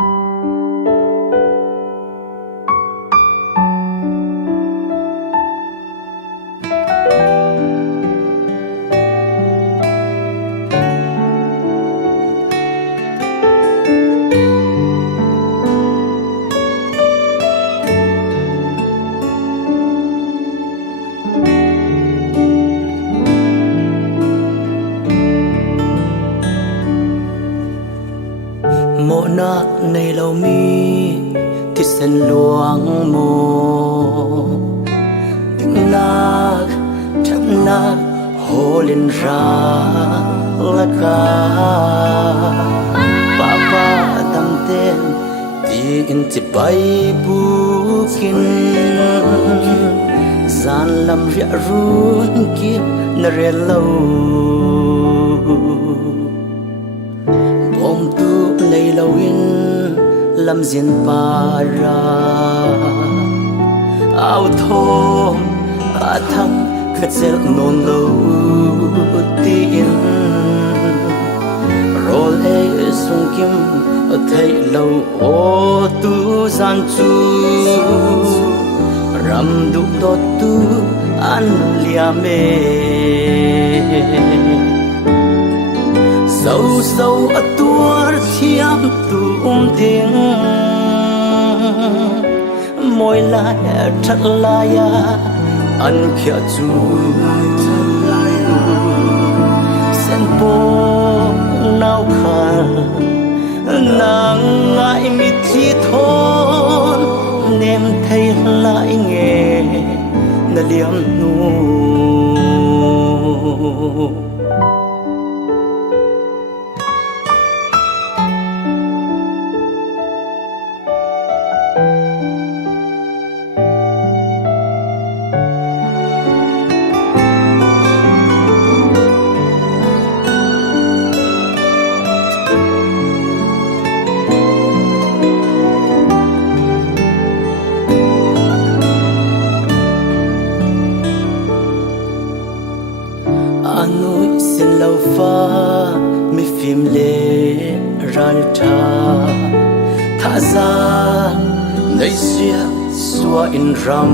mộ na này lâu mi thì sen luang mồ tiếng nạc chăm nạc hồ lên ra là ca papa tâm tên tin chỉ bay bukin gian làm rẽ run kia nà rẽ lâu bom tu này lâu in làm diễn para áo thô thăng khát giấc nôn lâu tin rồi ấy sung kim thấy lâu ô tu gian chu ram du to tu an lia mê sâu sâu ở tua thiam tiếng môi lại thật là ya ăn kia chu sen po nao khăn nàng ngại mi thi thôn nem thấy lại nghe na liam nu anui xin lâu pha mi phim lệ ral cha tha ra nơi xia xua in ram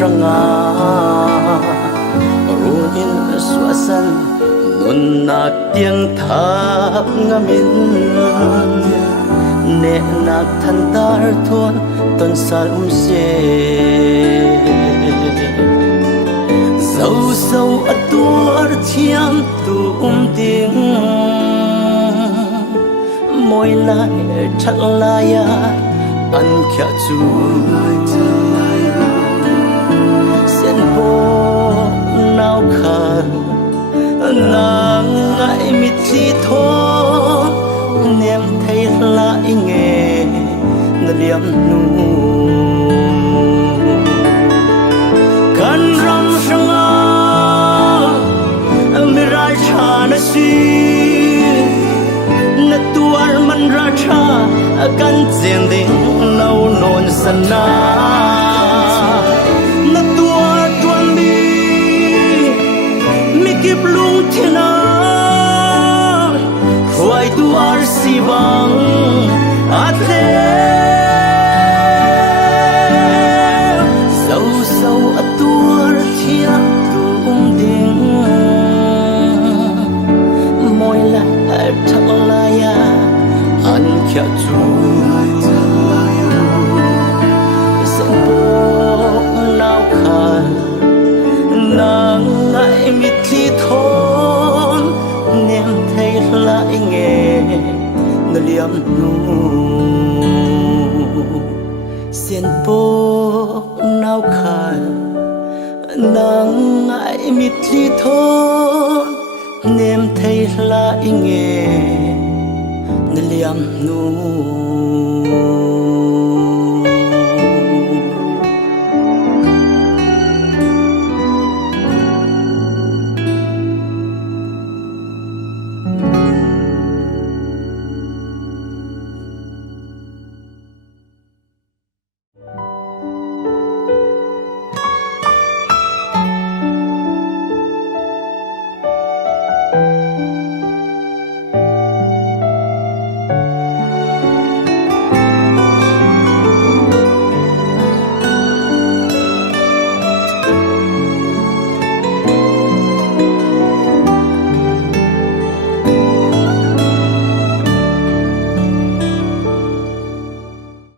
ranga rung in xua san nun na tiếng tháp ngamin nè nạc than tar thôn ton sal se sâu sâu ở tua thiam tiếng môi lại thật là ya ăn kia chu sen po nao khăn nàng ngại mi thi thô nem thấy lại nghe na liam nu kan ram sanga mirai cha na si na tuar man ra cha kan chen ding nau non sana na tuar tuan mi kip lung thina khoi tuar si bang ate sâu sâu a tuar thiam tiếng môi lại thật là ya ăn kia chu sen po nao khăn nàng ngại mi thi thôn nem thấy lại nghe na liam nu sen po nao khăn nàng ngại mi thi thôn nem thấy lại nghe na liam nu